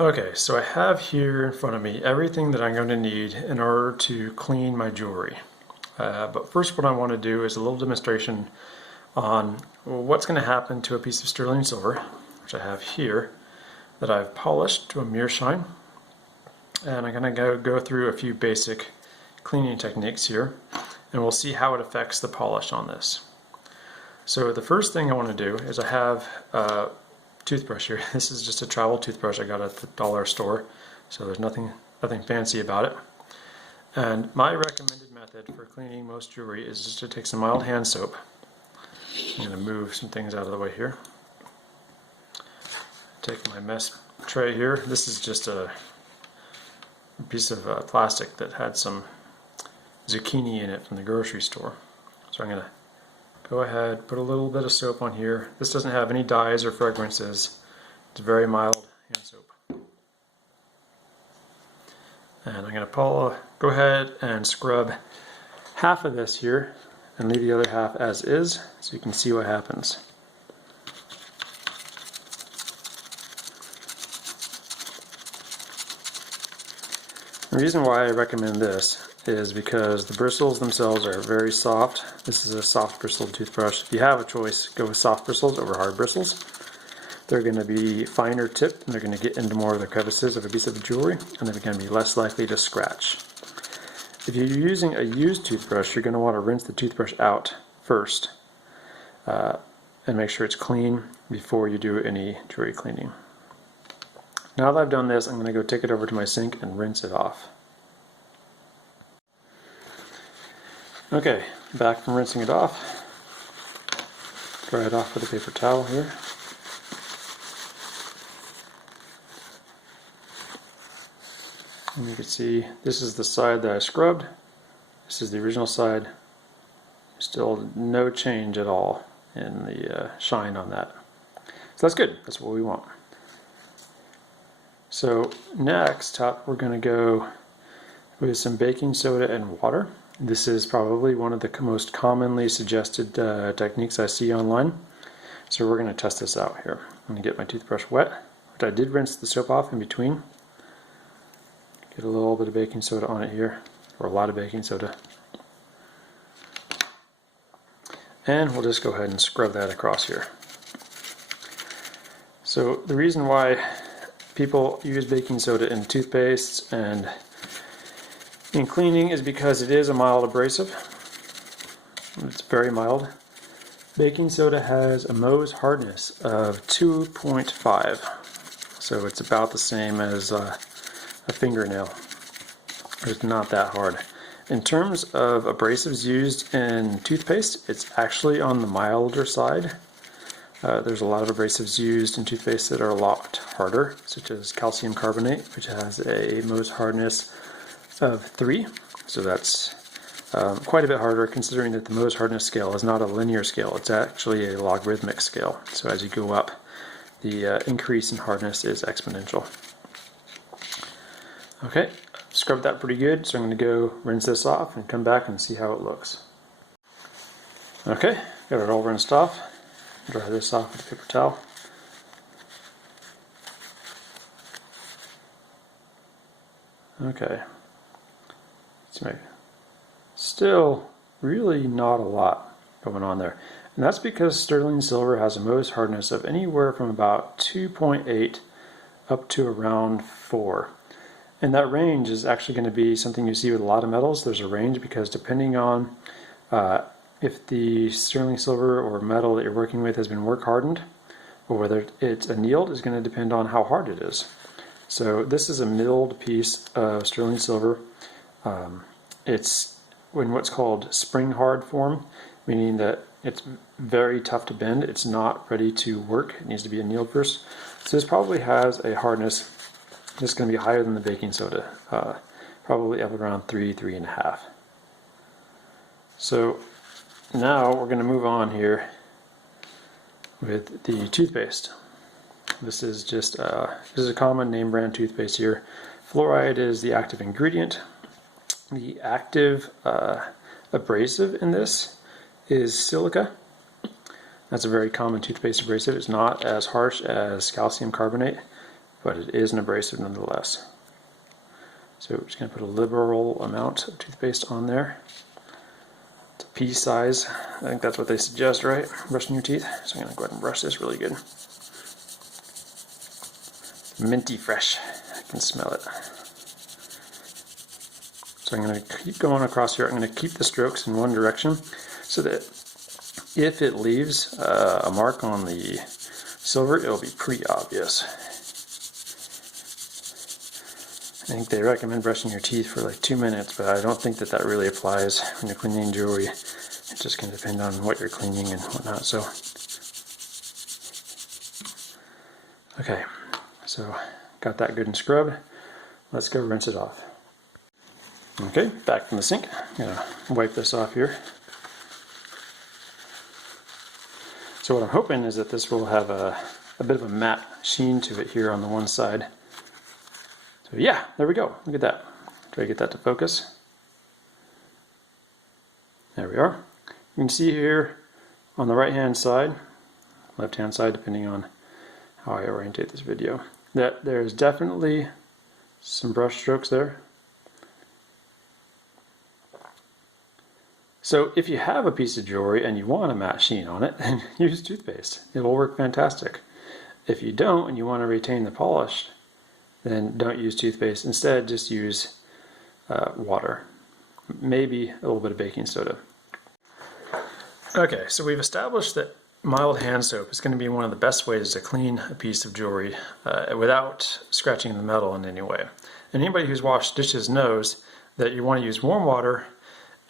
Okay, so I have here in front of me everything that I'm going to need in order to clean my jewelry. But first what I want to do is a little demonstration on what's going to happen to a piece of sterling silver, which I have here, that I've polished to a mere shine. And I'm going to go through a few basic cleaning techniques here, and we'll see how it affects the polish on this. So the first thing I want to do is I have toothbrush here. This is just a travel toothbrush I got at the dollar store, so there's nothing fancy about it. And my recommended method for cleaning most jewelry is just to take some mild hand soap. I'm going to move some things out of the way here. Take my mess tray here. This is just a piece of plastic that had some zucchini in it from the grocery store. So I'm going to go ahead, put a little bit of soap on here. This doesn't have any dyes or fragrances. It's very mild hand soap. And I'm going to go ahead and scrub half of this here and leave the other half as is so you can see what happens. The reason why I recommend this is because the bristles themselves are very soft. This is a soft bristled toothbrush. If you have a choice, go with soft bristles over hard bristles. They're going to be finer tipped and they're going to get into more of the crevices of a piece of jewelry, and they're going to be less likely to scratch. If you're using a used toothbrush, you're going to want to rinse the toothbrush out first and make sure it's clean before you do any jewelry cleaning. Now that I've done this, I'm going to go take it over to my sink and rinse it off. Okay, back from rinsing it off. Dry it off with a paper towel here. And you can see this is the side that I scrubbed. This is the original side. Still no change at all in the shine on that. So that's good. That's what we want. So next up, we're going to go with some baking soda and water. This is probably one of the most commonly suggested techniques I see online. So we're going to test this out here. I'm going to get my toothbrush wet, but I did rinse the soap off in between. Get a little bit of baking soda on it here, or a lot of baking soda. And we'll just go ahead and scrub that across here. So the reason why people use baking soda in toothpastes and in cleaning is because it is a mild abrasive. It's very mild. Baking soda has a Mohs hardness of 2.5, so it's about the same as a fingernail. It's not that hard. In terms of abrasives used in toothpaste, it's actually on the milder side. There's a lot of abrasives used in toothpaste that are a lot harder, such as calcium carbonate, which has a Mohs hardness of 3. So that's quite a bit harder, considering that the Mohs hardness scale is not a linear scale. It's actually a logarithmic scale. So as you go up, the increase in hardness is exponential. Okay, scrubbed that pretty good, so I'm going to go rinse this off and come back and see how it looks. Okay, got it all rinsed off. Dry this off with a paper towel. Okay, still really not a lot going on there. And that's because sterling silver has a Mohs hardness of anywhere from about 2.8 up to around 4. And that range is actually going to be something you see with a lot of metals. There's a range because depending on if the sterling silver or metal that you're working with has been work hardened, or whether it's annealed, is going to depend on how hard it is. So this is a milled piece of sterling silver. It's in what's called spring hard form, meaning that it's very tough to bend. It's not ready to work. It needs to be annealed first. So this probably has a hardness that's going to be higher than the baking soda, probably up around 3.5. So now we're going to move on here with the toothpaste. This is just this is a common name brand toothpaste here. Fluoride is the active ingredient. The active abrasive in this is silica. That's a very common toothpaste abrasive. It's not as harsh as calcium carbonate, but it is an abrasive nonetheless. So we're just going to put a liberal amount of toothpaste on there. It's a pea size. I think that's what they suggest, right? Brushing your teeth. So I'm going to go ahead and brush this really good. Minty fresh. I can smell it. So I'm going to keep going across here. I'm going to keep the strokes in one direction so that if it leaves a mark on the silver, it'll be pretty obvious. I think they recommend brushing your teeth for like 2 minutes, but I don't think that that really applies when you're cleaning jewelry. It just can depend on what you're cleaning and whatnot. So, okay, so got that good and scrubbed. Let's go rinse it off. Okay, back from the sink. I'm gonna wipe this off here. So what I'm hoping is that this will have a bit of a matte sheen to it here on the one side. So yeah, there we go. Look at that. Try to get that to focus. There we are. You can see here on the right hand side, left hand side, depending on how I orientate this video, that there's definitely some brush strokes there. So if you have a piece of jewelry and you want a matte sheen on it, then use toothpaste. It will work fantastic. If you don't and you want to retain the polish, then don't use toothpaste. Instead, just use water. Maybe a little bit of baking soda. Okay, so we've established that mild hand soap is going to be one of the best ways to clean a piece of jewelry without scratching the metal in any way. And anybody who's washed dishes knows that you want to use warm water,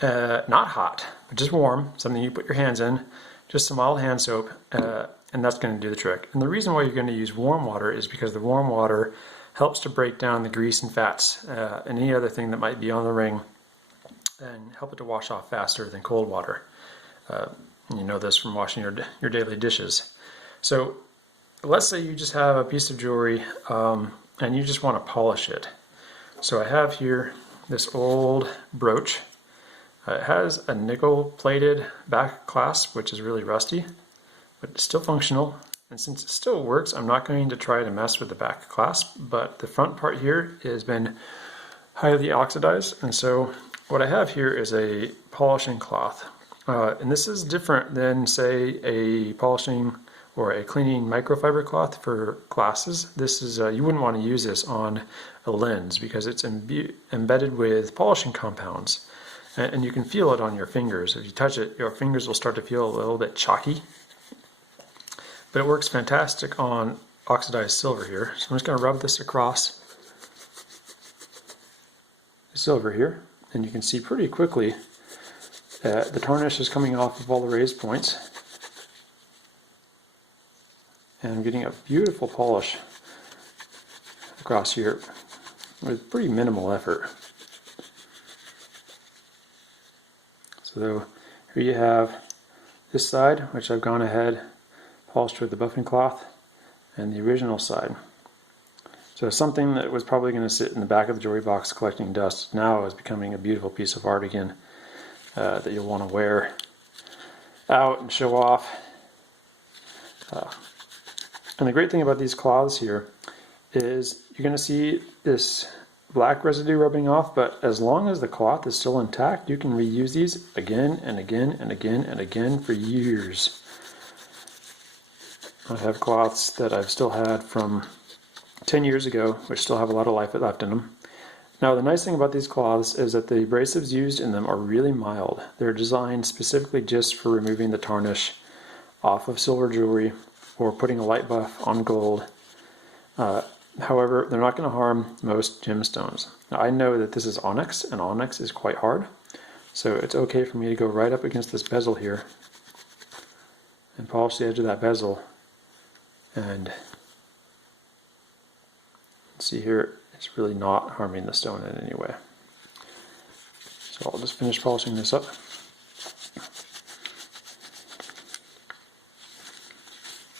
not hot, but just warm, something you put your hands in, just some mild hand soap, and that's going to do the trick. And the reason why you're going to use warm water is because the warm water helps to break down the grease and fats and any other thing that might be on the ring and help it to wash off faster than cold water. You know this from washing your daily dishes. So let's say you just have a piece of jewelry and you just want to polish it. So I have here this old brooch. It has a nickel plated back clasp, which is really rusty, but it's still functional. And since it still works, I'm not going to try to mess with the back clasp, but the front part here has been highly oxidized. And so what I have here is a polishing cloth. And this is different than, say, a polishing or a cleaning microfiber cloth for glasses. This is, you wouldn't want to use this on a lens because it's embedded with polishing compounds. And you can feel it on your fingers. If you touch it, your fingers will start to feel a little bit chalky. But it works fantastic on oxidized silver here. So I'm just going to rub this across the silver here. And you can see pretty quickly that the tarnish is coming off of all the raised points. And I'm getting a beautiful polish across here with pretty minimal effort. So here you have this side, which I've gone ahead polished with the buffing cloth, and the original side. So something that was probably going to sit in the back of the jewelry box collecting dust now is becoming a beautiful piece of art again that you'll want to wear out and show off. And the great thing about these cloths here is you're going to see this black residue rubbing off, but as long as the cloth is still intact, you can reuse these again and again and again and again for years. I have cloths that I've still had from 10 years ago, which still have a lot of life left in them. Now the nice thing about these cloths is that the abrasives used in them are really mild. They're designed specifically just for removing the tarnish off of silver jewelry or putting a light buff on gold. However, they're not going to harm most gemstones. Now, I know that this is onyx, and onyx is quite hard, so it's okay for me to go right up against this bezel here and polish the edge of that bezel. And see here, it's really not harming the stone in any way. So I'll just finish polishing this up.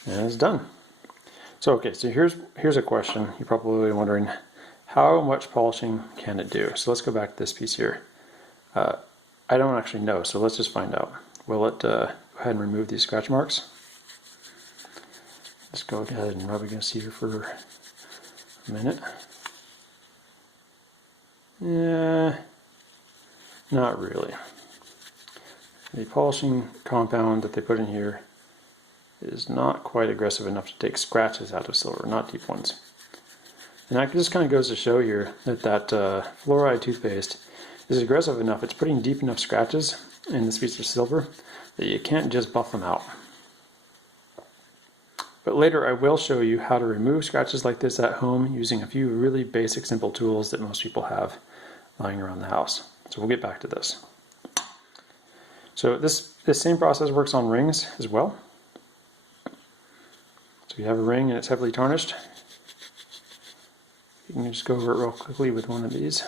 And it's done. So okay, so here's a question. You're probably wondering, how much polishing can it do? So let's go back to this piece here. I don't actually know, so let's just find out. Will it go ahead and remove these scratch marks? Let's go ahead and rub against here for a minute. Yeah, not really. The polishing compound that they put in here is not quite aggressive enough to take scratches out of silver, not deep ones. And that just kind of goes to show here that fluoride toothpaste is aggressive enough, it's putting deep enough scratches in this piece of silver that you can't just buff them out. But later I will show you how to remove scratches like this at home using a few really basic simple tools that most people have lying around the house. So we'll get back to this. So this same process works on rings as well. So you have a ring and it's heavily tarnished. You can just go over it real quickly with one of these.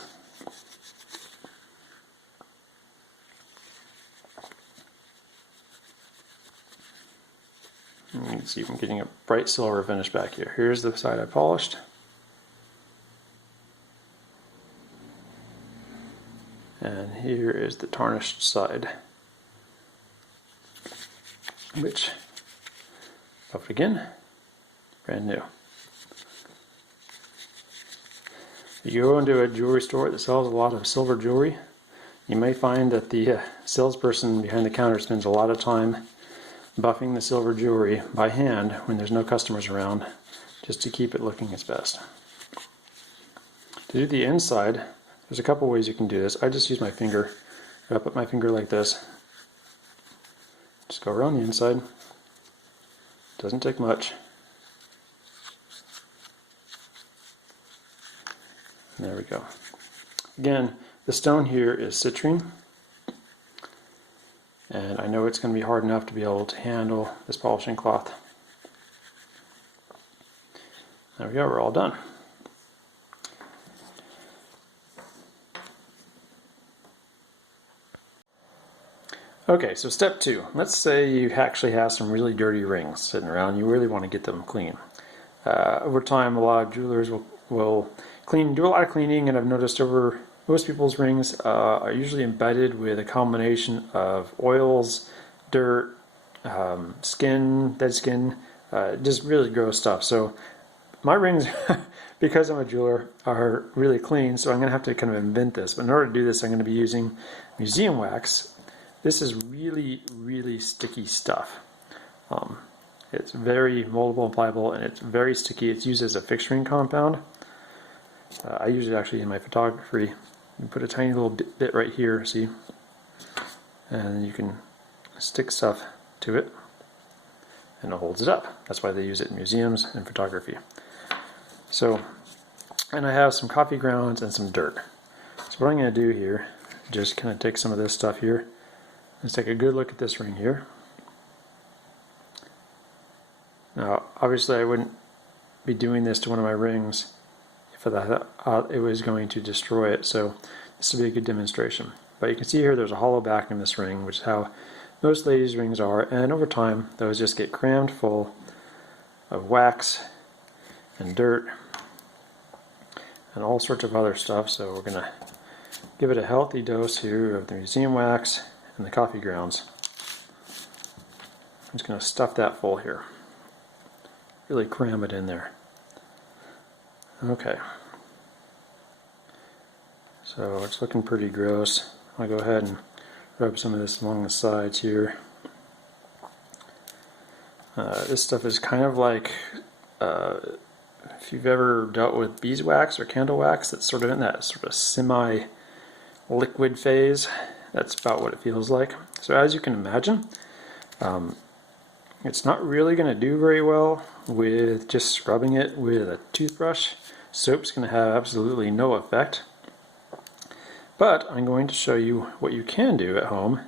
And you can see I'm getting a bright silver finish back here. Here's the side I polished. And here is the tarnished side, which, buffed again, brand new. If you go into a jewelry store that sells a lot of silver jewelry, you may find that the salesperson behind the counter spends a lot of time buffing the silver jewelry by hand when there's no customers around, just to keep it looking its best. To do the inside, there's a couple ways you can do this. I just use my finger. I put my finger like this. Just go around the inside. Doesn't take much. And there we go. Again, the stone here is citrine. And I know it's going to be hard enough to be able to handle this polishing cloth. There we go, we're all done. Okay, so step 2. Let's say you actually have some really dirty rings sitting around. You really want to get them clean. Over time, a lot of jewelers will do a lot of cleaning, and I've noticed over most people's rings are usually embedded with a combination of oils, dirt, skin, dead skin, just really gross stuff. So my rings, because I'm a jeweler, are really clean, so I'm going to have to kind of invent this. But in order to do this, I'm going to be using museum wax. This is really, really sticky stuff. It's very moldable and pliable, and it's very sticky. It's used as a fixturing compound. I use it actually in my photography. You put a tiny little bit right here, see? And you can stick stuff to it, and it holds it up. That's why they use it in museums and photography. So, and I have some coffee grounds and some dirt. So what I'm going to do here, just kind of take some of this stuff here. Let's take a good look at this ring here. Now, obviously I wouldn't be doing this to one of my rings if I thought it was going to destroy it, so this will be a good demonstration. But you can see here there's a hollow back in this ring, which is how most ladies' rings are, and over time those just get crammed full of wax and dirt and all sorts of other stuff. So we're going to give it a healthy dose here of the museum wax and the coffee grounds. I'm just going to stuff that full here. Really cram it in there. Okay. So it's looking pretty gross. I'll go ahead and rub some of this along the sides here. This stuff is kind of like, if you've ever dealt with beeswax or candle wax, it's sort of in that sort of semi-liquid phase. That's about what it feels like. So as you can imagine, it's not really going to do very well with just scrubbing it with a toothbrush. Soap's going to have absolutely no effect. But I'm going to show you what you can do at home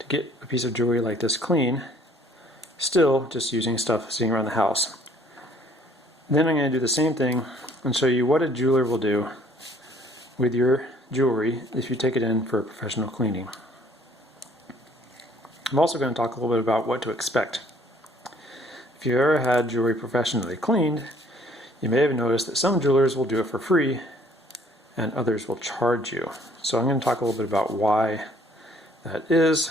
to get a piece of jewelry like this clean, still just using stuff sitting around the house. Then I'm going to do the same thing and show you what a jeweler will do with your jewelry if you take it in for a professional cleaning. I'm also going to talk a little bit about what to expect. If you've ever had jewelry professionally cleaned, you may have noticed that some jewelers will do it for free and others will charge you. So I'm going to talk a little bit about why that is,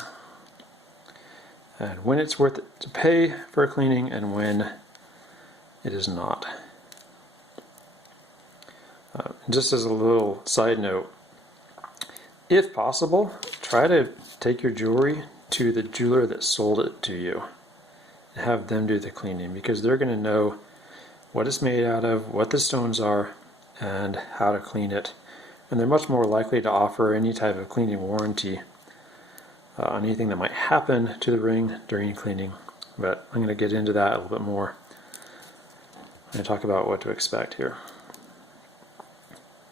and when it's worth it to pay for a cleaning and when it is not. Just as a little side note, if possible, try to take your jewelry to the jeweler that sold it to you and have them do the cleaning, because they're going to know what it's made out of, what the stones are, and how to clean it. And they're much more likely to offer any type of cleaning warranty on anything that might happen to the ring during cleaning. But I'm going to get into that a little bit more. I'm going to talk about what to expect here.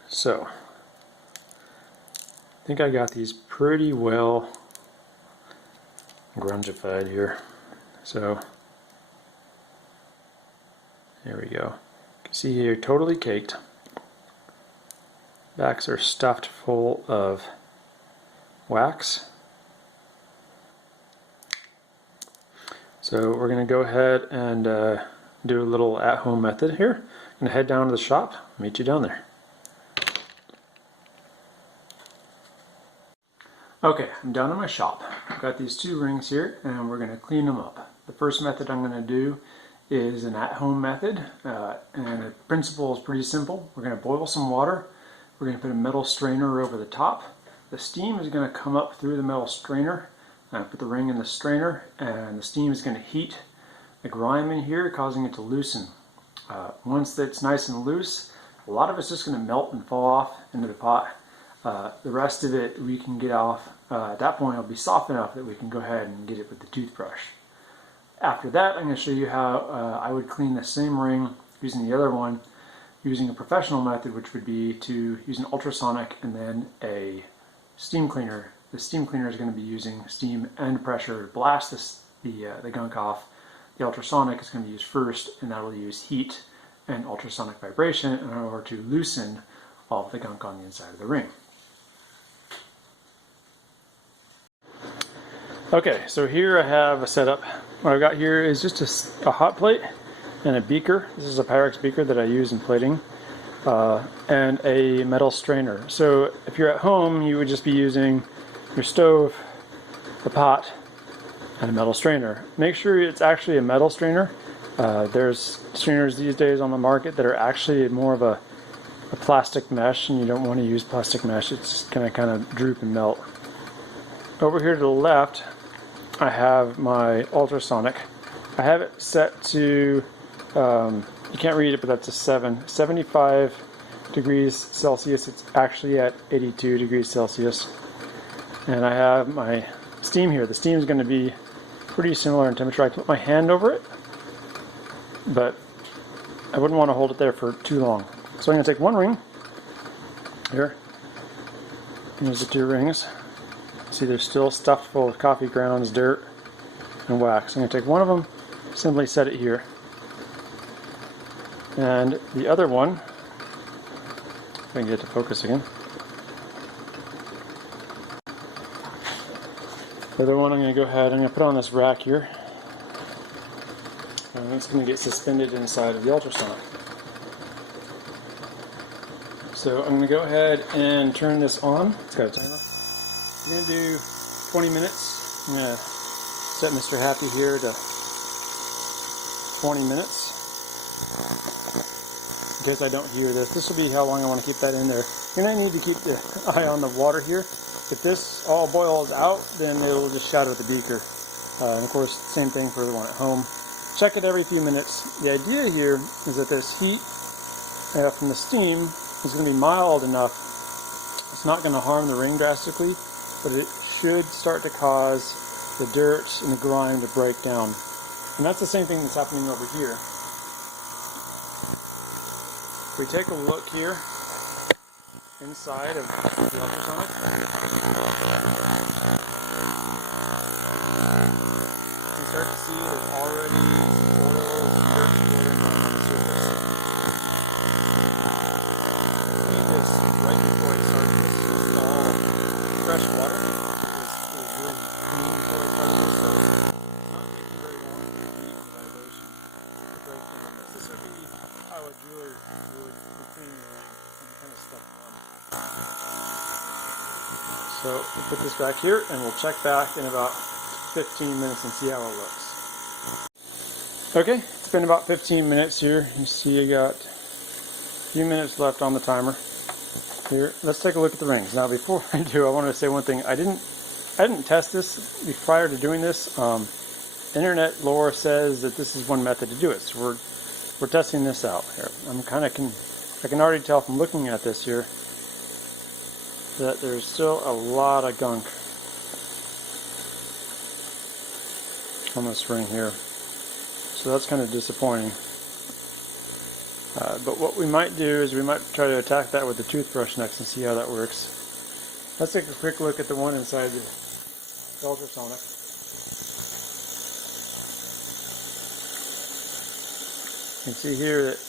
So, I think I got these pretty well grungified here. So, there we go. You can see here, totally caked. Backs are stuffed full of wax. So we're going to go ahead and do a little at-home method here. I'm going to head down to the shop, meet you down there. Okay, I'm down in my shop. I've got these two rings here and we're going to clean them up. The first method I'm going to do is an at-home method, and the principle is pretty simple. We're going to boil some water. We're going to put a metal strainer over the top. The steam is going to come up through the metal strainer. Put the ring in the strainer, and the steam is going to heat the grime in here, causing it to loosen. Once it's nice and loose, a lot of it's just going to melt and fall off into the pot. The rest of it we can get off. At that point, it'll be soft enough that we can go ahead and get it with the toothbrush. After that, I'm going to show you how I would clean the same ring using the other one, using a professional method, which would be to use an ultrasonic and then a steam cleaner. The steam cleaner is going to be using steam and pressure to blast the gunk off. The ultrasonic is going to be used first, and that will use heat and ultrasonic vibration in order to loosen all of the gunk on the inside of the ring. Okay, so here I have a setup. What I've got here is just a hot plate and a beaker. This is a Pyrex beaker that I use in plating, and a metal strainer. So if you're at home, you would just be using your stove, a pot, and a metal strainer. Make sure it's actually a metal strainer. There's strainers these days on the market that are actually more of a plastic mesh, and you don't want to use plastic mesh. It's going to kind of droop and melt. Over here to the left, I have my ultrasonic. I have it set to, you can't read it, but that's a 75 degrees Celsius. It's actually at 82 degrees Celsius. And I have my steam here. The steam is going to be pretty similar in temperature. I put my hand over it, but I wouldn't want to hold it there for too long. So I'm going to take one ring here. Here's the two rings. See, they're still stuffed full of coffee grounds, dirt, and wax. I'm going to take one of them, simply set it here. And the other one, if I can get it to focus again. The other one I'm going to go ahead, I'm going to put on this rack here. And it's going to get suspended inside of the ultrasonic. So I'm going to go ahead and turn this on. It's got a timer. I'm going to do 20 minutes. I'm going to set Mr. Happy here to 20 minutes. In case I don't hear this, this will be how long I want to keep that in there. You're going to need to keep your eye on the water here. If this all boils out, then it'll just shatter the beaker. And of course, same thing for the one at home. Check it every few minutes. The idea here is that this heat from the steam is going to be mild enough. It's not going to harm the ring drastically, but it should start to cause the dirt and the grime to break down. And that's the same thing that's happening over here. If we take a look here inside of the ultrasonic, you can start to see there's already some oil and dirt floating on the surface. Heat this right before it starts. This is all fresh water. It was really clean before it started this, so it's not taking very long for the heat and the vibration to break down this. This would be how a jeweler would be cleaning the ring and kind of stuff on. So we'll put this back here and we'll check back in about 15 minutes and see how it looks. Okay, it's been about 15 minutes here. You see I got few minutes left on the timer. Here, let's take a look at the rings. Now, before I do, I want to say one thing. I didn't test this prior to doing this. Internet lore says that this is one method to do it, so we're testing this out here. I can already tell from looking at this here that there's still a lot of gunk on this ring here, so that's kind of disappointing. But what we might do is we might try to attack that with the toothbrush next and see how that works. Let's take a quick look at the one inside the ultrasonic. You can see here that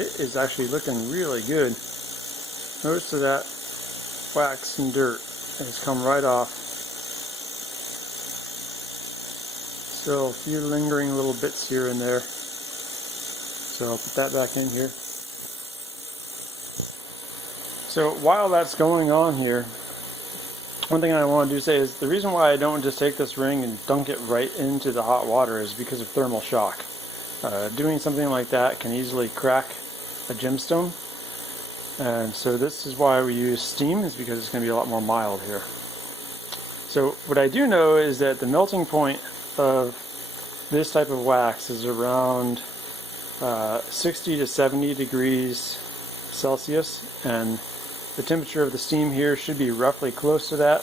it is actually looking really good. Most of that wax and dirt has come right off. Still a few lingering little bits here and there. So I'll put that back in here. So while that's going on here, one thing I want to say is the reason why I don't just take this ring and dunk it right into the hot water is because of thermal shock. Doing something like that can easily crack a gemstone, and so this is why we use steam, is because it's going to be a lot more mild here. So what I do know is that the melting point of this type of wax is around 60 to 70 degrees Celsius, and the temperature of the steam here should be roughly close to that.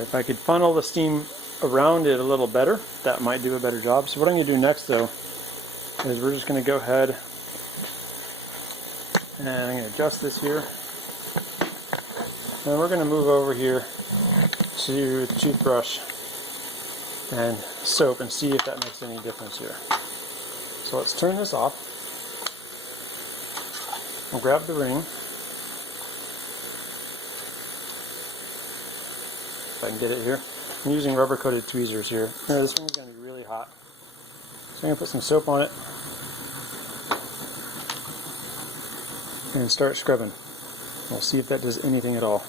If I could funnel the steam around it a little better, that might do a better job. So what I'm going to do next though is we're just going to go ahead and I'm going to adjust this here, and we're going to move over here to the toothbrush and soap and see if that makes any difference here. So let's turn this off. I'll grab the ring. If I can get it here. I'm using rubber coated tweezers here. Now, this ring's going to be really hot. So I'm going to put some soap on it and start scrubbing. We'll see if that does anything at all.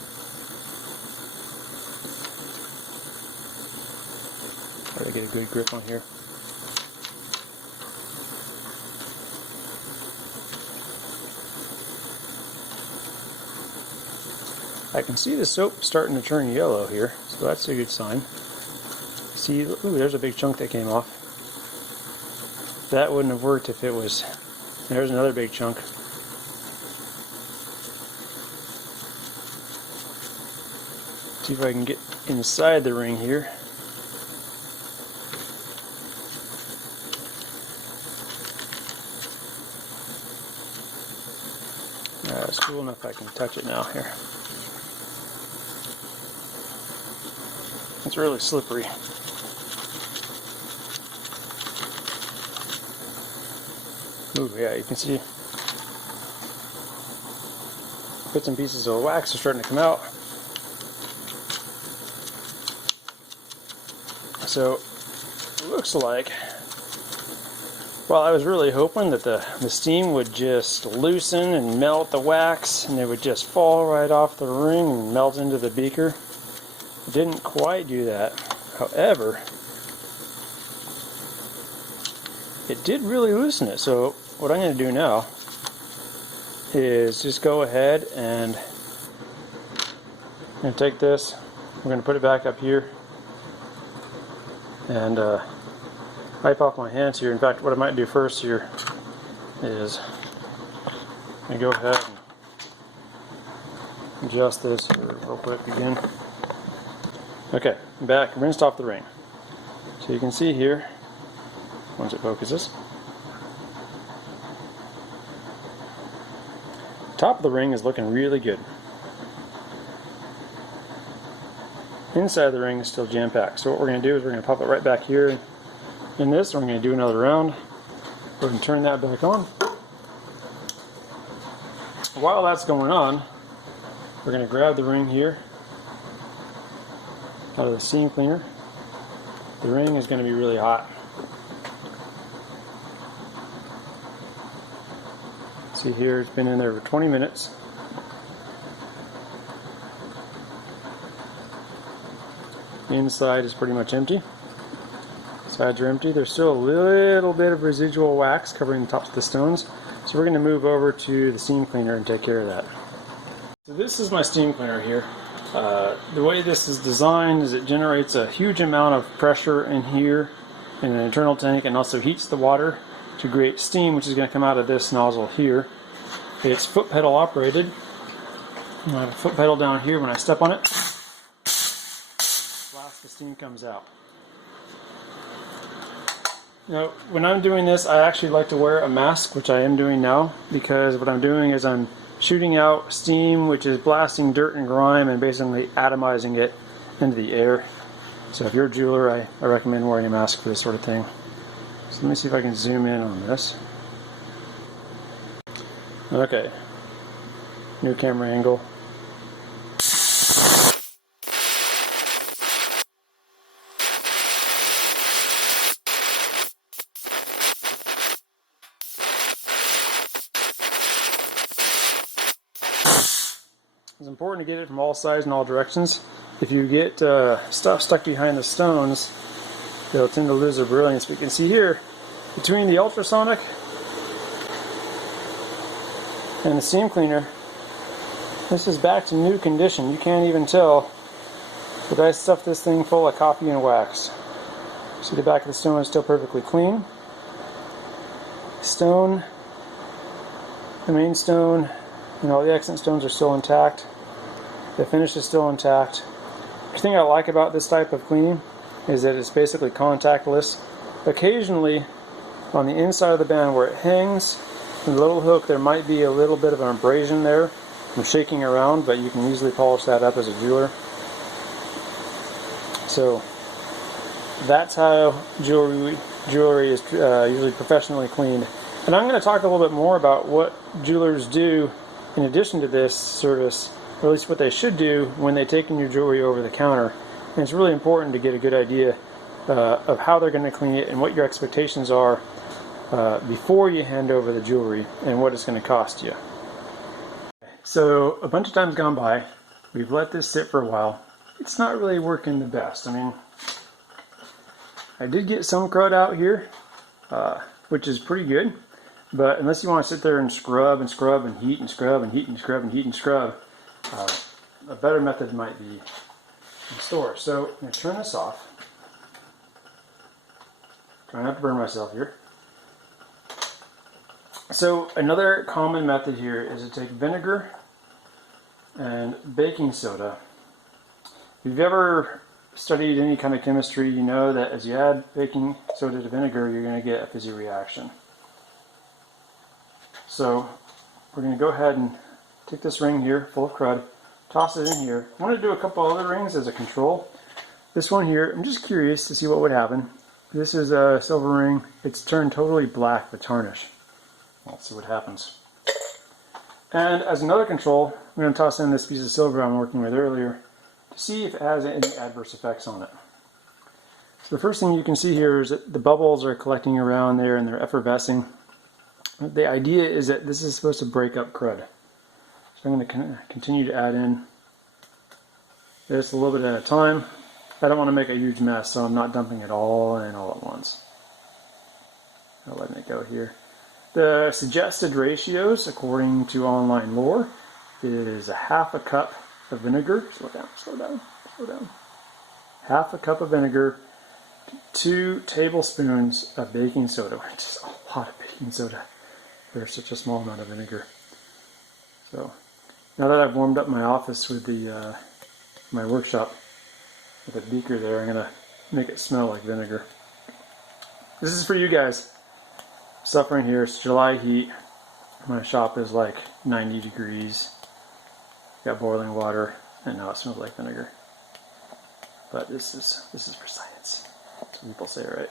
Try to get a good grip on here. I can see the soap starting to turn yellow here, so that's a good sign. See, ooh, there's a big chunk that came off. That wouldn't have worked if it was... There's another big chunk. See if I can get inside the ring here. It's cool enough I can touch it now here. It's really slippery. Ooh, yeah, you can see bits and pieces of wax are starting to come out. So it looks like, well, I was really hoping that the steam would just loosen and melt the wax and it would just fall right off the ring and melt into the beaker. It didn't quite do that. However, it did really loosen it. So what I'm going to do now is just go ahead and I'm going to take this, we're going to put it back up here and wipe off my hands here. In fact, what I might do first here is I'm going to go ahead and adjust this here real quick again. Okay, I'm back, rinsed off the ring. So you can see here, once it focuses, top of the ring is looking really good. Inside the ring is still jam-packed. So what we're going to do is we're going to pop it right back here in this, and we're going to do another round. Go ahead and turn that back on. While that's going on, we're going to grab the ring here out of the steam cleaner. The ring is going to be really hot. See here, it's been in there for 20 minutes. The inside is pretty much empty. Sides are empty. There's still a little bit of residual wax covering the tops of the stones. So we're going to move over to the steam cleaner and take care of that. So this is my steam cleaner here. The way this is designed is it generates a huge amount of pressure in here in an internal tank, and also heats the water to create steam, which is going to come out of this nozzle here. It's foot pedal operated. I have a foot pedal down here. When I step on it, blast the steam comes out. Now, when I'm doing this, I actually like to wear a mask, which I am doing now, because what I'm doing is I'm shooting out steam, which is blasting dirt and grime and basically atomizing it into the air. So if you're a jeweler, I recommend wearing a mask for this sort of thing. So let me see if I can zoom in on this. Okay, new camera angle. It's important to get it from all sides and all directions. If you get stuff stuck behind the stones, they'll tend to lose their brilliance. But you can see here, between the ultrasonic and the steam cleaner, this is back to new condition. You can't even tell that I stuffed this thing full of copy and wax. See, the back of the stone is still perfectly clean. Stone, the main stone, and all the accent stones are still intact. The finish is still intact. The thing I like about this type of cleaning is that it's basically contactless. Occasionally, on the inside of the band where it hangs, the little hook, there might be a little bit of an abrasion there from shaking around, but you can easily polish that up as a jeweler. So that's how jewelry is usually professionally cleaned. And I'm going to talk a little bit more about what jewelers do in addition to this service, or at least what they should do when they take in your jewelry over the counter. And it's really important to get a good idea of how they're going to clean it and what your expectations are before you hand over the jewelry and what it's going to cost you. So a bunch of times gone by, we've let this sit for a while. It's not really working the best. I mean, I did get some crud out here, which is pretty good. But unless you want to sit there and scrub and scrub and heat and scrub and heat and scrub and heat and scrub, a better method might be in store. So I'm going to turn this off. Try not to burn myself here. So another common method here is to take vinegar and baking soda. If you've ever studied any kind of chemistry, you know that as you add baking soda to vinegar, you're going to get a fizzy reaction. So we're going to go ahead and take this ring here full of crud, toss it in here. I want to do a couple other rings as a control. This one here, I'm just curious to see what would happen. This is a silver ring. It's turned totally black with tarnish. Let's see what happens. And as another control, I'm going to toss in this piece of silver I'm working with earlier to see if it has any adverse effects on it. So the first thing you can see here is that the bubbles are collecting around there and they're effervescing. The idea is that this is supposed to break up crud. So I'm going to continue to add in this a little bit at a time. I don't want to make a huge mess, so I'm not dumping it all in all at once. I'm letting it go here. The suggested ratios, according to online lore, is a half a cup of vinegar. Slow down, slow down, slow down. Half a cup of vinegar, 2 tablespoons of baking soda, which is a lot of baking soda. There's such a small amount of vinegar. So now that I've warmed up my office with the my workshop with a beaker there, I'm gonna make it smell like vinegar. This is for you guys suffering here. It's July heat. My shop is like 90 degrees. Got boiling water, and now it smells like vinegar. But this is for science. That's what people say, right?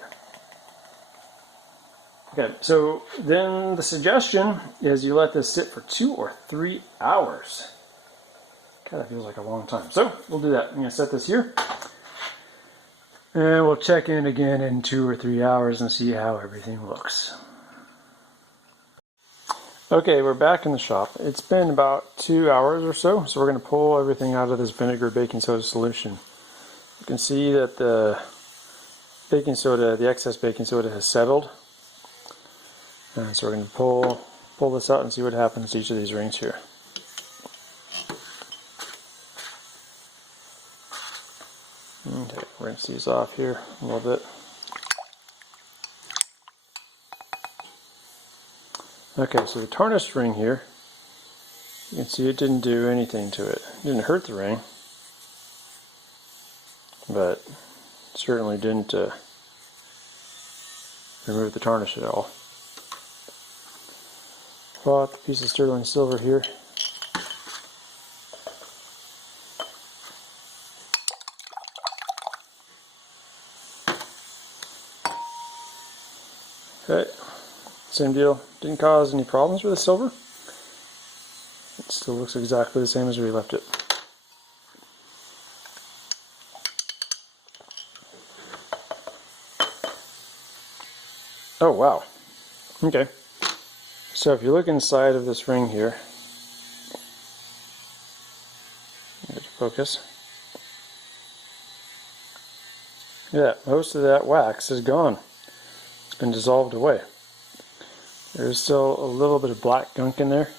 Okay, so then the suggestion is you let this sit for 2 or 3 hours. Kind of feels like a long time. So we'll do that. I'm going to set this here. And we'll check in again in 2 or 3 hours and see how everything looks. Okay, we're back in the shop. It's been about 2 hours or so, so we're going to pull everything out of this vinegar baking soda solution. You can see that the baking soda, the excess baking soda has settled. And so we're going to pull pull this out and see what happens to each of these rings here. Okay, rinse these off here a little bit. Okay, so the tarnished ring here, you can see it didn't do anything to it. It didn't hurt the ring, but certainly didn't remove the tarnish at all. Pull out the piece of sterling silver here. Okay, same deal. Didn't cause any problems with the silver. It still looks exactly the same as we left it. Oh wow. Okay. So if you look inside of this ring here, get to focus. Yeah, most of that wax is gone. It's been dissolved away. There's still a little bit of black gunk in there.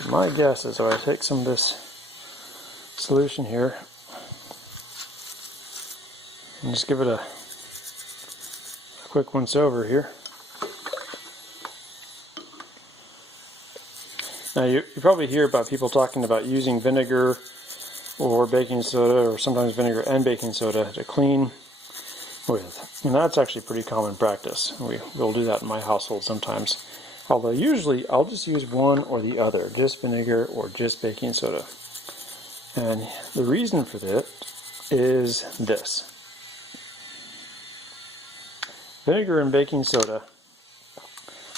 So my guess is if I take some of this solution here and just give it a quick once over here. Now you probably hear about people talking about using vinegar or baking soda, or sometimes vinegar and baking soda to clean with. And that's actually pretty common practice. We'll do that in my household sometimes. Although usually I'll just use one or the other, just vinegar or just baking soda. And the reason for that is this. Vinegar and baking soda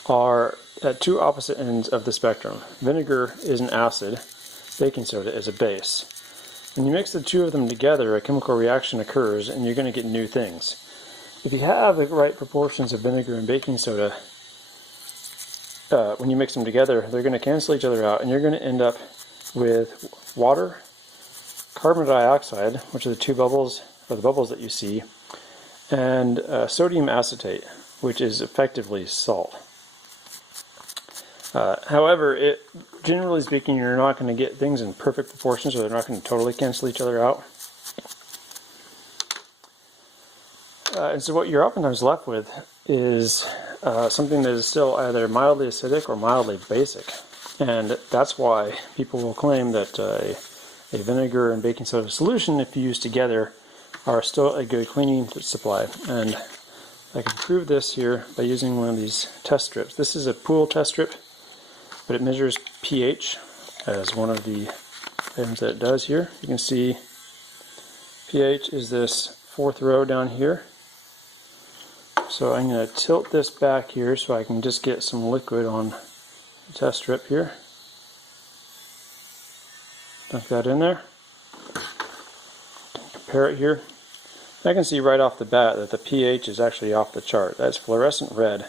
are at two opposite ends of the spectrum. Vinegar is an acid, baking soda is a base. When you mix the two of them together, a chemical reaction occurs and you're going to get new things. If you have the right proportions of vinegar and baking soda, when you mix them together, they're going to cancel each other out and you're going to end up with water, carbon dioxide, which are the two bubbles, or the bubbles that you see, and sodium acetate, which is effectively salt. However, generally speaking, you're not going to get things in perfect proportions, so they're not going to totally cancel each other out. And so what you're oftentimes left with is something that is still either mildly acidic or mildly basic. And that's why people will claim that a vinegar and baking soda solution, if used together, are still a good cleaning supply. And I can prove this here by using one of these test strips. This is a pool test strip, but it measures pH as one of the items that it does here. You can see pH is this fourth row down here. So I'm going to tilt this back here so I can just get some liquid on the test strip here. Dunk that in there. Compare it here. I can see right off the bat that the pH is actually off the chart. That's fluorescent red,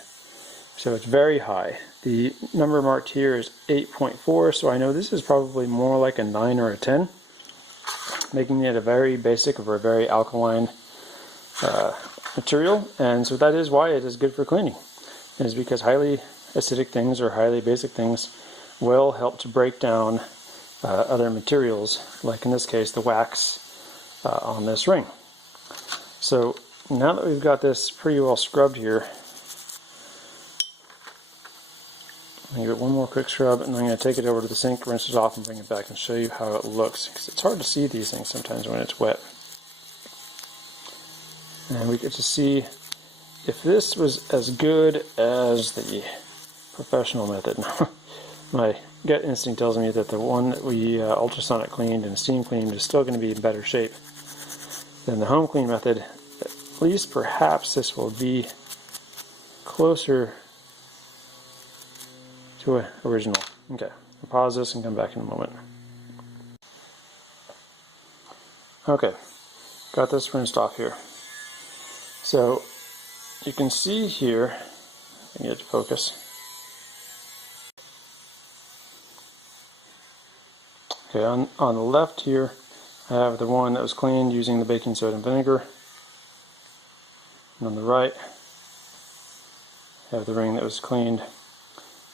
so it's very high. The number marked here is 8.4, so I know this is probably more like a 9 or a 10, making it a very basic or a very alkaline material. And so that is why it is good for cleaning. It is because highly acidic things or highly basic things will help to break down other materials, like in this case the wax on this ring. So now that we've got this pretty well scrubbed here, I'm going to give it one more quick scrub, and then I'm going to take it over to the sink, rinse it off, and bring it back and show you how it looks, because it's hard to see these things sometimes when it's wet. And we get to see if this was as good as the professional method. My gut instinct tells me that the one that we ultrasonic cleaned and steam cleaned is still going to be in better shape than the home clean method. At least perhaps this will be closer to an original. Okay, I'll pause this and come back in a moment. Okay, got this rinsed off here. So you can see here, I can get it to focus. Okay, on the left here, I have the one that was cleaned using the baking soda and vinegar. And on the right, I have the ring that was cleaned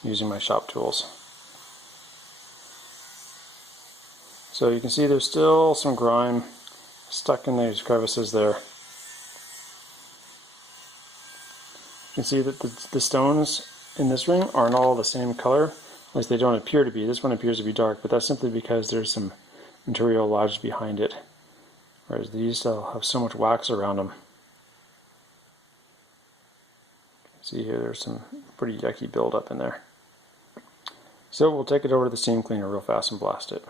using my shop tools. So you can see there's still some grime stuck in these crevices there. You can see that the stones in this ring aren't all the same color, at least they don't appear to be. This one appears to be dark, but that's simply because there's some material lodged behind it, whereas these still have so much wax around them. See here, there's some pretty yucky buildup in there. So we'll take it over to the steam cleaner real fast and blast it.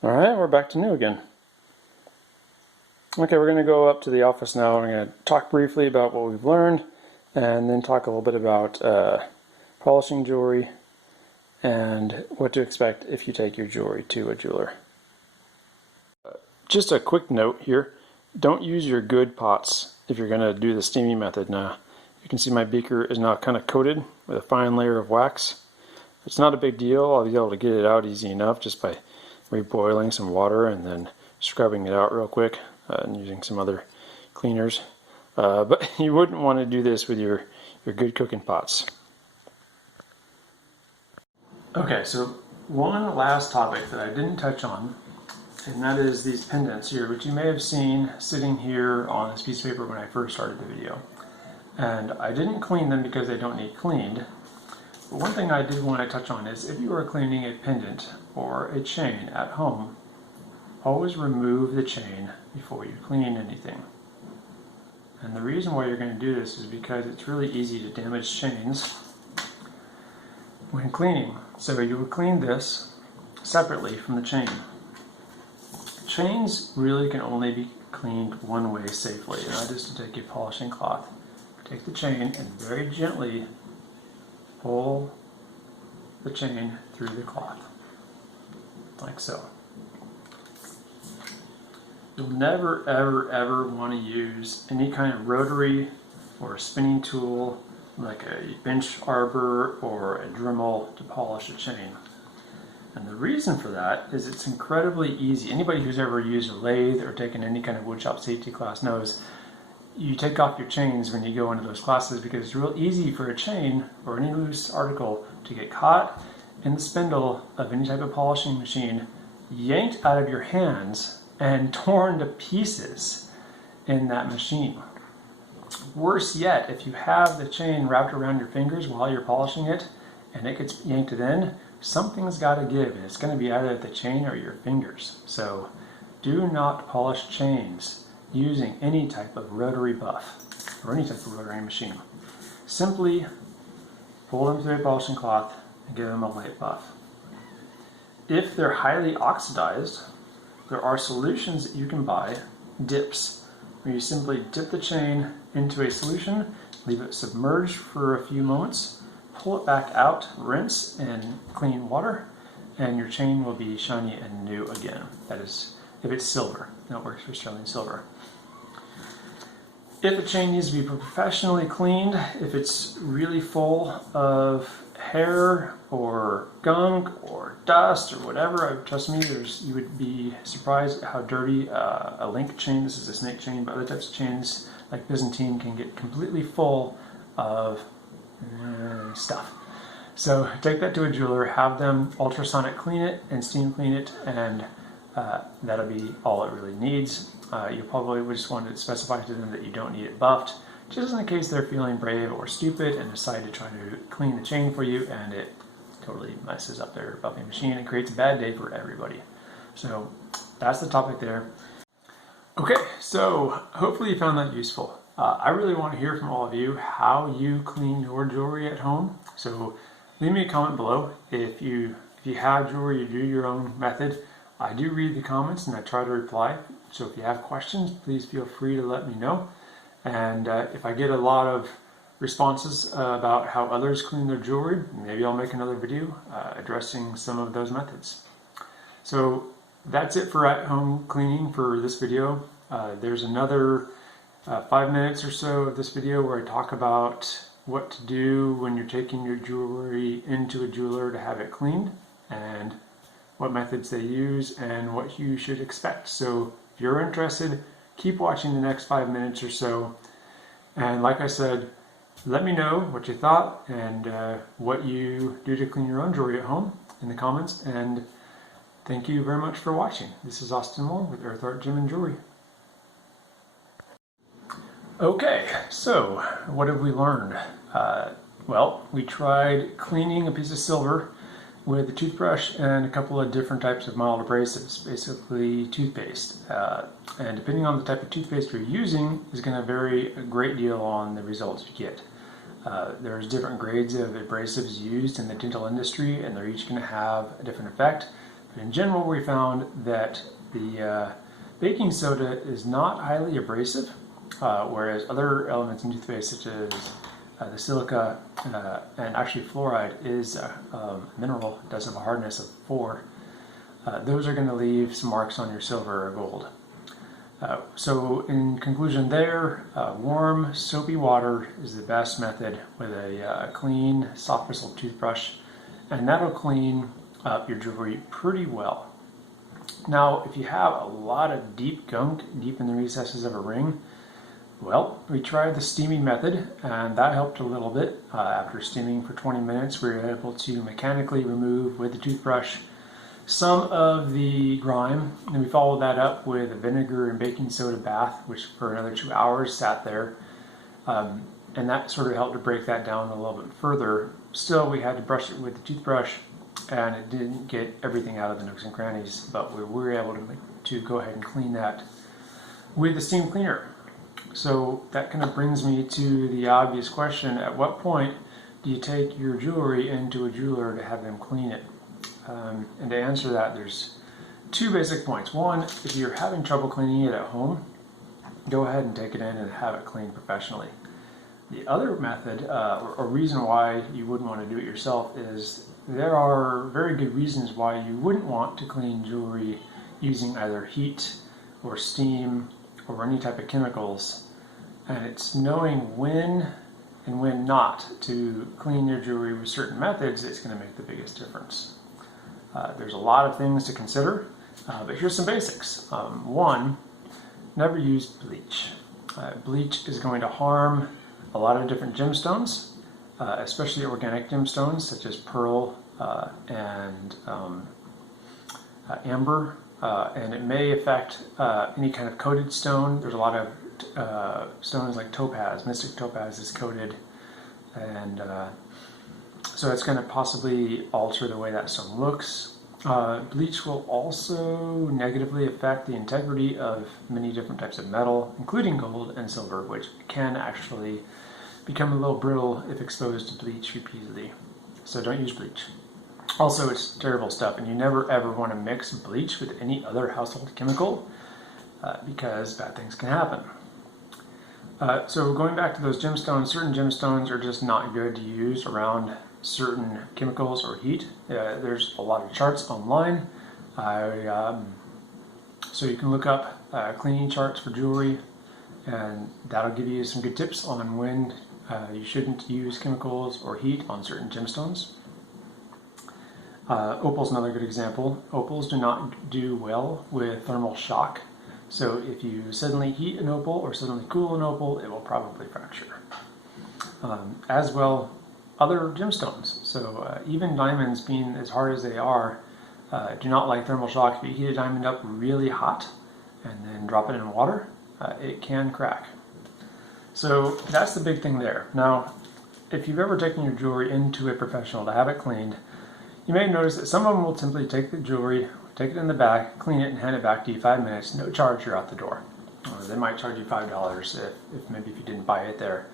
Alright, we're back to new again. Okay, we're going to go up to the office now. I'm going to talk briefly about what we've learned and then talk a little bit about polishing jewelry and what to expect if you take your jewelry to a jeweler. Just a quick note here, don't use your good pots if you're going to do the steaming method. Now, you can see my beaker is now kind of coated with a fine layer of wax. It's not a big deal. I'll be able to get it out easy enough just by reboiling some water and then scrubbing it out real quick and using some other cleaners. But you wouldn't want to do this with your good cooking pots. Okay, so one last topic that I didn't touch on, and that is these pendants here, which you may have seen sitting here on this piece of paper when I first started the video. And I didn't clean them because they don't need cleaned. But one thing I did want to touch on is if you are cleaning a pendant or a chain at home, always remove the chain before you clean anything. And the reason why you're going to do this is because it's really easy to damage chains when cleaning. So you would clean this separately from the chain. Chains really can only be cleaned one way safely, and that is to take a polishing cloth, take the chain and very gently pull the chain through the cloth, like so. You'll never, ever, ever want to use any kind of rotary or spinning tool like a bench arbor or a Dremel to polish a chain. And the reason for that is it's incredibly easy. Anybody who's ever used a lathe or taken any kind of woodshop safety class knows you take off your chains when you go into those classes because it's real easy for a chain or any loose article to get caught in the spindle of any type of polishing machine, yanked out of your hands and torn to pieces in that machine. Worse yet, if you have the chain wrapped around your fingers while you're polishing it and it gets yanked in, something's got to give, and it's going to be either the chain or your fingers. So do not polish chains using any type of rotary buff or any type of rotary machine. Simply pull them through a polishing cloth and give them a light buff. If they're highly oxidized, there are solutions that you can buy, dips, where you simply dip the chain into a solution, leave it submerged for a few moments, pull it back out, rinse in clean water, and your chain will be shiny and new again. That is, if it's silver. That works for sterling silver. If a chain needs to be professionally cleaned, if it's really full of hair or gunk or dust or whatever, trust me, you would be surprised at how dirty a link chain, this is a snake chain, but other types of chains like Byzantine can get completely full of stuff. So take that to a jeweler, have them ultrasonic clean it and steam clean it, and that'll be all it really needs. You probably would just want to specify to them that you don't need it buffed, just in case they're feeling brave or stupid and decide to try to clean the chain for you and it totally messes up their buffing machine and creates a bad day for everybody. So that's the topic there. Okay, so hopefully you found that useful. I really want to hear from all of you how you clean your jewelry at home. So leave me a comment below. If you have jewelry, you do your own method. I do read the comments and I try to reply. So if you have questions, please feel free to let me know. And if I get a lot of responses about how others clean their jewelry. Maybe I'll make another video addressing some of those methods. So that's it for at-home cleaning for this video. There's another 5 minutes or so of this video where I talk about what to do when you're taking your jewelry into a jeweler to have it cleaned, and what methods they use and what you should expect. So if you're interested, keep watching the next 5 minutes or so. And like I said, let me know what you thought and what you do to clean your own jewelry at home in the comments. And thank you very much for watching. This is Austin Moore with Earth Art Gem and Jewelry. Okay, so what have we learned? Well, we tried cleaning a piece of silver with a toothbrush and a couple of different types of mild abrasives, basically toothpaste. And depending on the type of toothpaste you're using is going to vary a great deal on the results you get. There's different grades of abrasives used in the dental industry, and they're each going to have a different effect. But in general, we found that the baking soda is not highly abrasive, whereas other elements in toothpaste such as the silica and actually fluoride is a mineral, does have a hardness of 4. Those are going to leave some marks on your silver or gold. So in conclusion there, warm soapy water is the best method with a clean soft bristled toothbrush, and that'll clean up your jewelry pretty well. Now if you have a lot of deep gunk deep in the recesses of a ring, well, we tried the steaming method, and that helped a little bit. After steaming for 20 minutes, we were able to mechanically remove with the toothbrush some of the grime, and we followed that up with a vinegar and baking soda bath, which for another 2 hours sat there, and that sort of helped to break that down a little bit further. Still, we had to brush it with the toothbrush, and it didn't get everything out of the nooks and crannies, but we were able to go ahead and clean that with the steam cleaner. So that kind of brings me to the obvious question: at what point do you take your jewelry into a jeweler to have them clean it? And to answer that, there's 2 basic points. One, if you're having trouble cleaning it at home, go ahead and take it in and have it cleaned professionally. The other method, or reason why you wouldn't want to do it yourself, is there are very good reasons why you wouldn't want to clean jewelry using either heat or steam or any type of chemicals. And it's knowing when and when not to clean your jewelry with certain methods that's going to make the biggest difference. There's a lot of things to consider, but here's some basics. One, never use bleach. Bleach is going to harm a lot of different gemstones, especially organic gemstones such as pearl and amber, and it may affect any kind of coated stone. There's a lot of stones like topaz. Mystic topaz is coated, and so it's going to possibly alter the way that stone looks. Bleach will also negatively affect the integrity of many different types of metal, including gold and silver, which can actually become a little brittle if exposed to bleach repeatedly. So don't use bleach. Also, it's terrible stuff, and you never ever want to mix bleach with any other household chemical because bad things can happen. So going back to those gemstones, certain gemstones are just not good to use around certain chemicals or heat. There's a lot of charts online, so you can look up cleaning charts for jewelry, and that'll give you some good tips on when you shouldn't use chemicals or heat on certain gemstones. Opal's another good example. Opals do not do well with thermal shock, so if you suddenly heat an opal or suddenly cool an opal, it will probably fracture. As well, other gemstones. So even diamonds, being as hard as they are, do not like thermal shock. If you heat a diamond up really hot and then drop it in water, it can crack. So that's the big thing there. Now, if you've ever taken your jewelry into a professional to have it cleaned, you may notice that some of them will simply take the jewelry, take it in the back, clean it, and hand it back to you 5 minutes, no charge, you're out the door. Or they might charge you $5 if maybe if you didn't buy it there.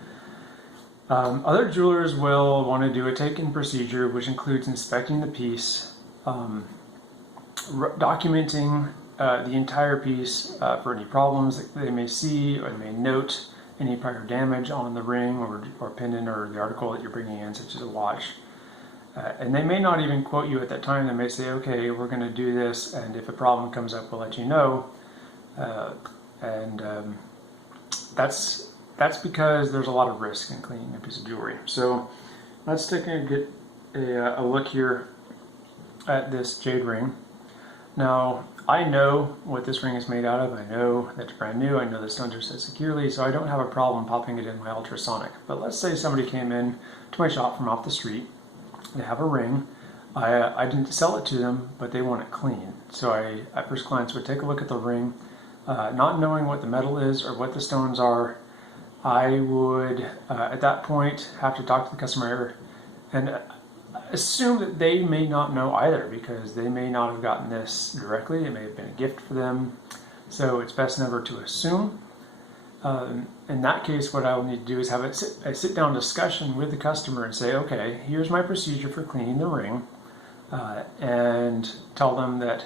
Other jewelers will want to do a take-in procedure, which includes inspecting the piece, documenting the entire piece for any problems that they may see or they may note, any prior damage on the ring or pendant or the article that you're bringing in, such as a watch. And they may not even quote you at that time. They may say, okay, we're going to do this, and if a problem comes up, we'll let you know. That's because there's a lot of risk in cleaning a piece of jewelry. So let's take a look here at this jade ring. Now, I know what this ring is made out of. I know that it's brand new. I know the stones are set securely, so I don't have a problem popping it in my ultrasonic. But let's say somebody came in to my shop from off the street. They have a ring. I didn't sell it to them, but they want it clean. So I, at first glance, would take a look at the ring, not knowing what the metal is or what the stones are. I would, at that point, have to talk to the customer and assume that they may not know either, because they may not have gotten this directly. It may have been a gift for them. So it's best never to assume. In that case, what I will need to do is have a sit-down discussion with the customer and say, okay, here's my procedure for cleaning the ring, and tell them that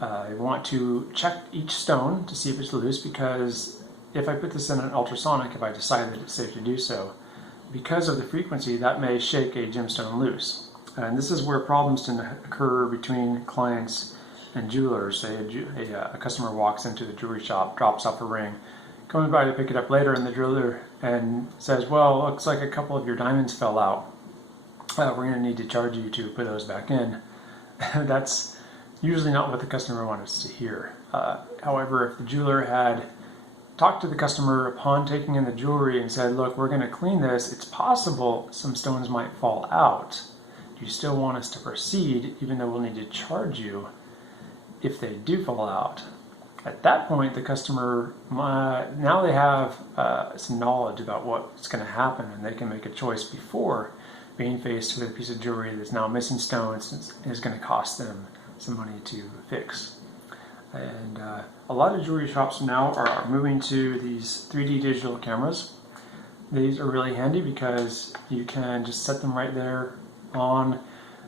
I want to check each stone to see if it's loose, because if I put this in an ultrasonic, if I decide that it's safe to do so, because of the frequency, that may shake a gemstone loose. And this is where problems tend to occur between clients and jewelers. Say a customer walks into the jewelry shop, drops off a ring, comes by to pick it up later, and the jeweler and says, well, looks like a couple of your diamonds fell out. We're going to need to charge you to put those back in. That's usually not what the customer wants to hear. However, if the jeweler had talked to the customer upon taking in the jewelry and said, look, we're going to clean this, it's possible some stones might fall out. Do you still want us to proceed, even though we'll need to charge you if they do fall out? At that point, the customer, now they have some knowledge about what's going to happen, and they can make a choice before being faced with a piece of jewelry that's now missing stones and is going to cost them some money to fix. And a lot of jewelry shops now are moving to these 3D digital cameras. These are really handy because you can just set them right there on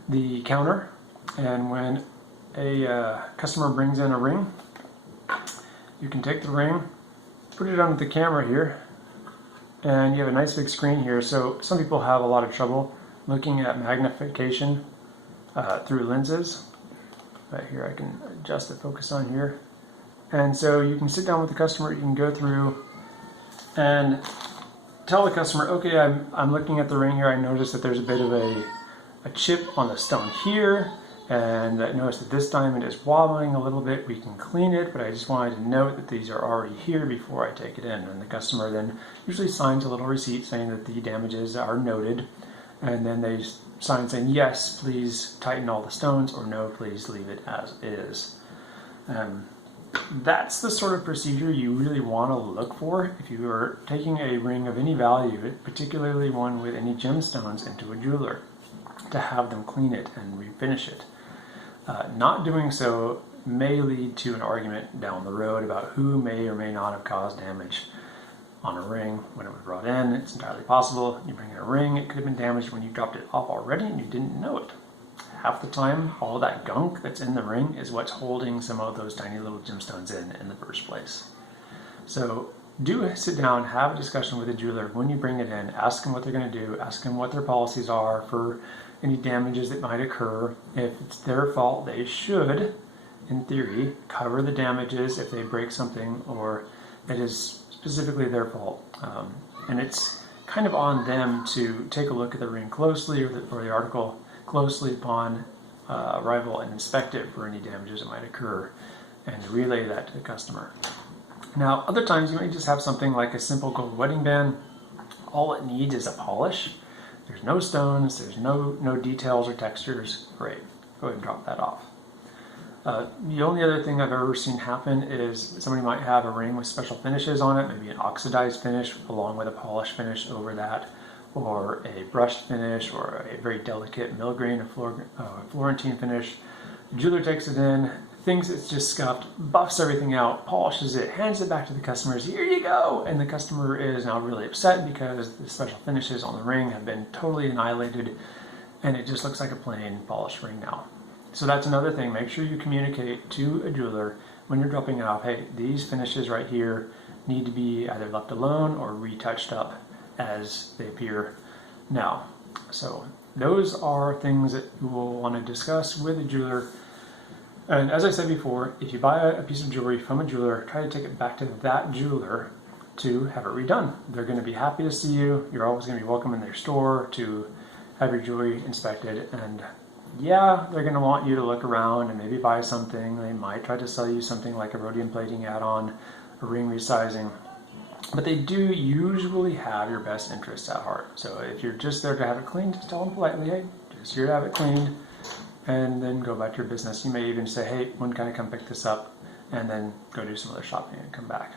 the counter, and when a customer brings in a ring, you can take the ring, put it onto the camera here, and you have a nice big screen here. So some people have a lot of trouble looking at magnification through lenses. Right here, I can adjust the focus on here. And so you can sit down with the customer, you can go through and tell the customer, okay, I'm looking at the ring here, I noticed that there's a bit of a chip on the stone here, and I noticed that this diamond is wobbling a little bit. We can clean it, but I just wanted to note that these are already here before I take it in. And the customer then usually signs a little receipt saying that the damages are noted, and then they sign saying, yes, please tighten all the stones, or no, please leave it as is. That's the sort of procedure you really want to look for if you are taking a ring of any value, particularly one with any gemstones, into a jeweler, to have them clean it and refinish it. Not doing so may lead to an argument down the road about who may or may not have caused damage on a ring when it was brought in. It's entirely possible. You bring in a ring, it could have been damaged when you dropped it off already and you didn't know it. Half the time, all that gunk that's in the ring is what's holding some of those tiny little gemstones in the first place. So do sit down, have a discussion with the jeweler when you bring it in. Ask them what they're going to do. Ask them what their policies are for any damages that might occur. If it's their fault, they should, in theory, cover the damages if they break something or it is specifically their fault. And it's kind of on them to take a look at the ring closely, or the article closely upon arrival, and inspect it for any damages that might occur and relay that to the customer. Now, other times you may just have something like a simple gold wedding band. All it needs is a polish. There's no stones, there's no details or textures. Great, go ahead and drop that off. The only other thing I've ever seen happen is somebody might have a ring with special finishes on it, maybe an oxidized finish along with a polished finish over that, or a brushed finish, or a very delicate milligrain or Florentine finish. The jeweler takes it in, thinks it's just scuffed, buffs everything out, polishes it, hands it back to the customers, here you go! And the customer is now really upset because the special finishes on the ring have been totally annihilated and it just looks like a plain polished ring now. So that's another thing. Make sure you communicate to a jeweler when you're dropping it off, hey, these finishes right here need to be either left alone or retouched up as they appear now. So those are things that you will want to discuss with a jeweler. And as I said before, if you buy a piece of jewelry from a jeweler, try to take it back to that jeweler to have it redone. They're going to be happy to see you. You're always going to be welcome in their store to have your jewelry inspected. And yeah, they're going to want you to look around and maybe buy something. They might try to sell you something like a rhodium plating add-on, a ring resizing. But they do usually have your best interests at heart. So if you're just there to have it cleaned, just tell them politely, hey, just here to have it cleaned, and then go about your business. You may even say, hey, when can I come pick this up? And then go do some other shopping and come back.